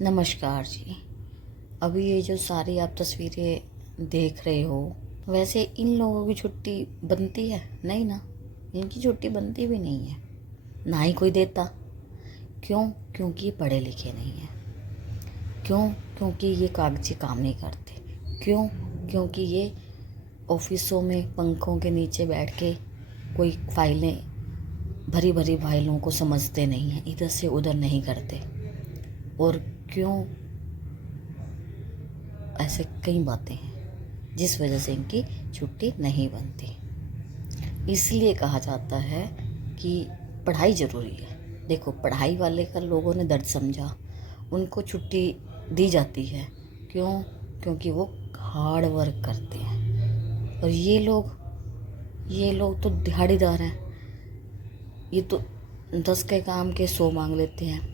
नमस्कार जी। अभी ये जो सारी आप तस्वीरें देख रहे हो, वैसे इन लोगों की छुट्टी बनती है? नहीं ना, इनकी छुट्टी बनती भी नहीं है, ना ही कोई देता। क्यों? क्योंकि ये पढ़े लिखे नहीं हैं। क्यों? क्योंकि ये कागजी काम नहीं करते। क्यों? क्योंकि ये ऑफिसों में पंखों के नीचे बैठ के कोई फाइलें, भरी भरी फाइलों को समझते नहीं हैं, इधर से उधर नहीं करते। और क्यों? ऐसे कई बातें हैं जिस वजह से इनकी छुट्टी नहीं बनती। इसलिए कहा जाता है कि पढ़ाई ज़रूरी है। देखो, पढ़ाई वाले का लोगों ने दर्द समझा, उनको छुट्टी दी जाती है। क्यों? क्योंकि वो हार्ड वर्क करते हैं। और ये लोग तो दिहाड़ीदार हैं। ये तो 10 के काम के 100 मांग लेते हैं,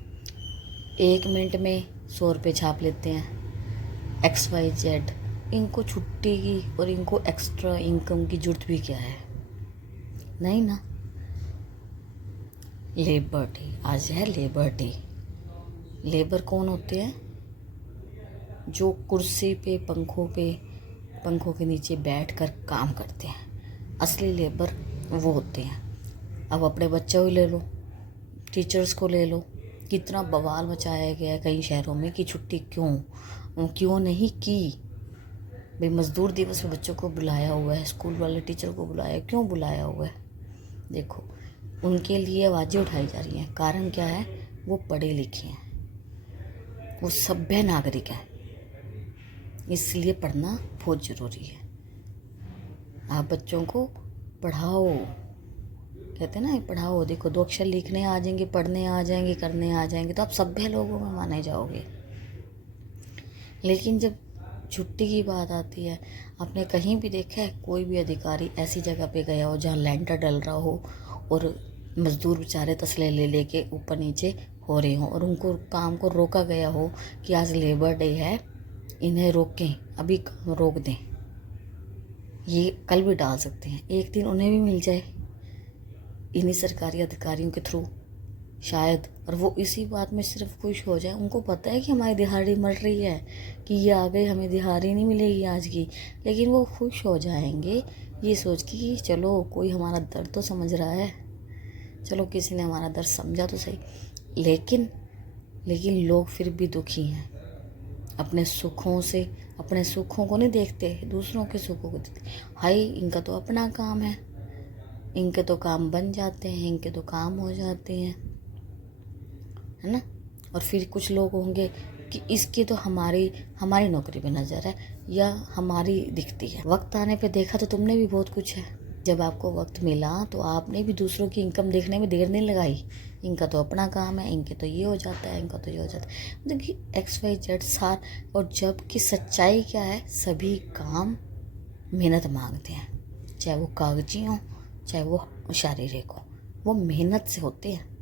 1 मिनट में 100 रुपये छाप लेते हैं। XYZ, इनको छुट्टी की और इनको एक्स्ट्रा इनकम की जरूरत भी क्या है? नहीं ना। लेबर डे आज है, लेबर डे। लेबर कौन होते हैं? जो कुर्सी पे, पंखों के नीचे बैठकर काम करते हैं। असली लेबर वो होते हैं। अब अपने बच्चों को ले लो, टीचर्स को ले लो, कितना बवाल मचाया गया है कई शहरों में कि छुट्टी क्यों नहीं की। भाई, मजदूर दिवस में बच्चों को बुलाया हुआ है, स्कूल वाले टीचर को बुलाया, क्यों बुलाया हुआ है? देखो, उनके लिए आवाज़ें उठाई जा रही हैं। कारण क्या है? वो पढ़े लिखे हैं, वो सभ्य नागरिक हैं, इसलिए पढ़ना बहुत ज़रूरी है। आप बच्चों को पढ़ाओ, कहते हैं ना, पढ़ाओ। देखो, 2 अक्षर लिखने आ जाएंगे, पढ़ने आ जाएंगे, करने आ जाएंगे, तो आप सभ्य लोगों में माने जाओगे। लेकिन जब छुट्टी की बात आती है, आपने कहीं भी देखा है कोई भी अधिकारी ऐसी जगह पे गया हो जहाँ लैंटर डल रहा हो और मजदूर बेचारे तसले ले लेके ऊपर नीचे हो रहे हों और उनको काम को रोका गया हो कि आज लेबर डे है, इन्हें रोकें, अभी काम रोक दें? ये कल भी डाल सकते हैं, एक दिन उन्हें भी मिल जाए इन्हीं सरकारी अधिकारियों के थ्रू शायद, और वो इसी बात में सिर्फ खुश हो जाए। उनको पता है कि हमारी दिहाड़ी मर रही है, कि ये आ गए, हमें दिहाड़ी नहीं मिलेगी आज की, लेकिन वो खुश हो जाएंगे ये सोच के कि चलो कोई हमारा दर्द तो समझ रहा है, चलो किसी ने हमारा दर्द समझा तो सही। लेकिन लोग फिर भी दुखी हैं। अपने सुखों को नहीं देखते, दूसरों के सुखों को देखते। हाय, इनका तो अपना काम है, इनके तो काम बन जाते हैं, इनके तो काम हो जाते हैं, है ना। और फिर कुछ लोग होंगे कि इसकी तो हमारी नौकरी पे नज़र है या हमारी दिखती है। वक्त आने पे देखा तो तुमने भी बहुत कुछ है। जब आपको वक्त मिला तो आपने भी दूसरों की इनकम देखने में देर नहीं लगाई। इनका तो अपना काम है, इनके तो ये हो जाता है, इनका तो ये हो जाता है, मतलब कि XYZ सार। और जबकि सच्चाई क्या है? सभी काम मेहनत मांगते हैं, चाहे वो कागजी हो, चाहे वो शारीरिक हो। वो मेहनत से होते हैं,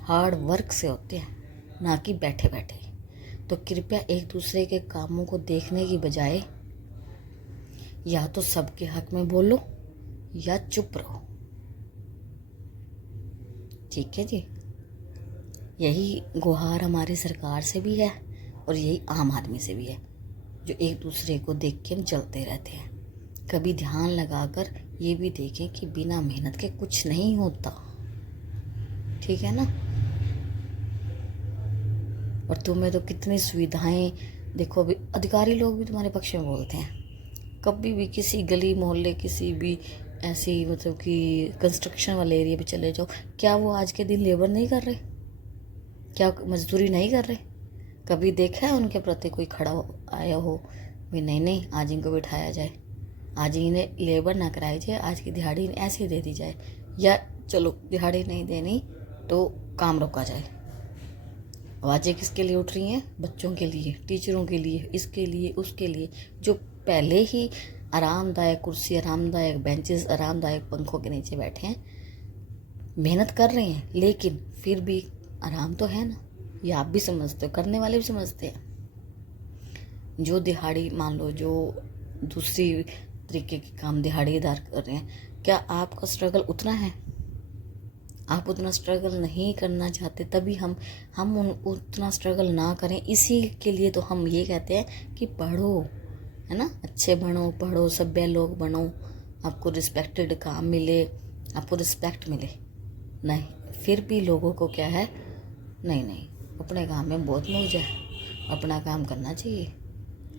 हार्ड वर्क से होते हैं, ना कि बैठे बैठे। तो कृपया एक दूसरे के कामों को देखने की बजाय या तो सबके हक में बोलो या चुप रहो। ठीक है जी। यही गुहार हमारी सरकार से भी है और यही आम आदमी से भी है, जो एक दूसरे को देख के हम चलते रहते हैं। कभी ध्यान लगाकर ये भी देखें कि बिना मेहनत के कुछ नहीं होता। ठीक है ना। और तुम्हें तो कितनी सुविधाएं, देखो अभी अधिकारी लोग भी तुम्हारे पक्ष में बोलते हैं। कभी भी किसी गली मोहल्ले, किसी भी ऐसी, मतलब कि कंस्ट्रक्शन वाले एरिया पे चले जाओ, क्या वो आज के दिन लेबर नहीं कर रहे? क्या मजदूरी नहीं कर रहे? कभी देखा है उनके प्रति कोई खड़ा आया हो भी नहीं, आज इनको बिठाया जाए, आज इन्हें लेबर ना कराई जाए, आज की दिहाड़ी ऐसे दे दी जाए, या चलो दिहाड़ी नहीं देनी तो काम रोका जाए। आवाज़ें किसके लिए उठ रही हैं? बच्चों के लिए, टीचरों के लिए, इसके लिए, उसके लिए, जो पहले ही आरामदायक कुर्सी, आरामदायक बेंचेस, आरामदायक पंखों के नीचे बैठे हैं, मेहनत कर रहे हैं, लेकिन फिर भी आराम तो है ना। ये आप भी समझते हो, करने वाले भी समझते हैं। जो दिहाड़ी, मान लो जो दूसरी तरीके के काम दिहाड़ीदार कर रहे हैं, क्या आपका स्ट्रगल उतना है? आप उतना स्ट्रगल नहीं करना चाहते, तभी हम उतना स्ट्रगल ना करें, इसी के लिए तो हम ये कहते हैं कि पढ़ो, है ना, अच्छे बनो, पढ़ो, सभ्य लोग बनो, आपको रिस्पेक्टेड काम मिले, आपको रिस्पेक्ट मिले। नहीं, फिर भी लोगों को क्या है, नहीं, अपने काम में बहुत मौज है, अपना काम करना चाहिए,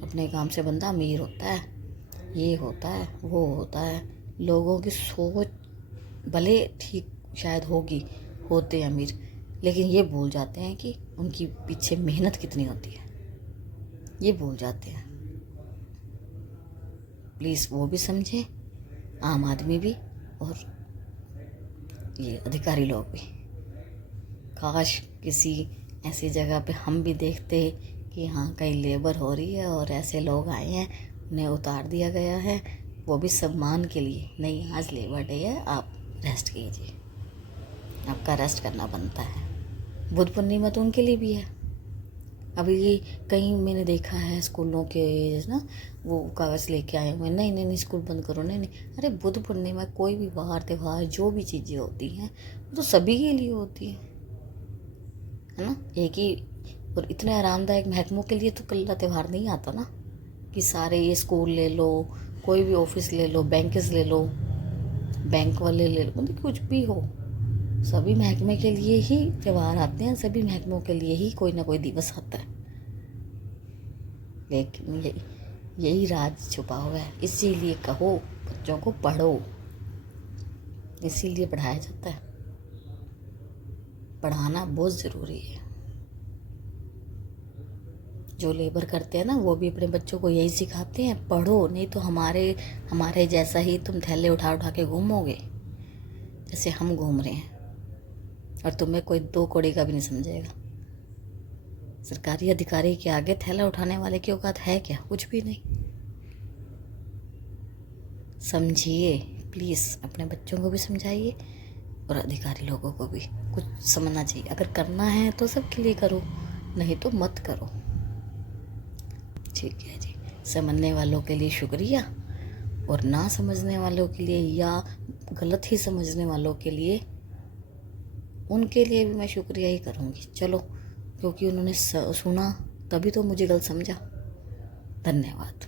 अपने काम से बंदा अमीर होता है, ये होता है, वो होता है। लोगों की सोच भले ठीक शायद होते हैं अमीर, लेकिन ये भूल जाते हैं कि उनकी पीछे मेहनत कितनी होती है, ये भूल जाते हैं। प्लीज़ वो भी समझें, आम आदमी भी और ये अधिकारी लोग भी। काश किसी ऐसी जगह पे हम भी देखते कि हाँ कहीं लेबर हो रही है और ऐसे लोग आए हैं, उन्हें उतार दिया गया है, वो भी सम्मान के लिए। नहीं, आज लेबर डे है, आप रेस्ट कीजिए, आपका रेस्ट करना बनता है। बुद्ध पूर्णिमा तो उनके लिए भी है। अभी कहीं मैंने देखा है स्कूलों के ना वो कागज़ लेके आए हुए, नहीं स्कूल बंद करो, नहीं, अरे बुद्ध पूर्णिमा, कोई भी वार त्योहार जो भी चीज़ें होती हैं वो तो सभी के लिए होती है ना, एक ही। और इतने आरामदायक महकमों के लिए तो कल का त्यौहार नहीं आता ना, कि सारे ये स्कूल ले लो, कोई भी ऑफिस ले लो, बैंकेस ले लो, बैंक वाले ले लो, मतलब कुछ भी हो, सभी महकमे के लिए ही त्यौहार आते हैं, सभी महकमों के लिए ही कोई ना कोई दिवस आता है। लेकिन यही राज छुपा हुआ है। इसीलिए कहो बच्चों को पढ़ो, इसीलिए पढ़ाया जाता है, पढ़ाना बहुत ज़रूरी है। जो लेबर करते हैं ना वो भी अपने बच्चों को यही सिखाते हैं, पढ़ो, नहीं तो हमारे जैसा ही तुम थैले उठा उठा के घूमोगे, जैसे हम घूम रहे हैं, और तुम्हें कोई दो कौड़ी का भी नहीं समझेगा। सरकारी अधिकारी के आगे थैला उठाने वाले की औकात है क्या? कुछ भी नहीं। समझिए, प्लीज़ अपने बच्चों को भी समझाइए और अधिकारी लोगों को भी कुछ समझना चाहिए। अगर करना है तो सबके लिए करो, नहीं तो मत करो। ठीक है जी, समझने वालों के लिए शुक्रिया, और ना समझने वालों के लिए या गलत ही समझने वालों के लिए, उनके लिए भी मैं शुक्रिया ही करूँगी। चलो, क्योंकि उन्होंने सुना तभी तो मुझे गलत समझा। धन्यवाद।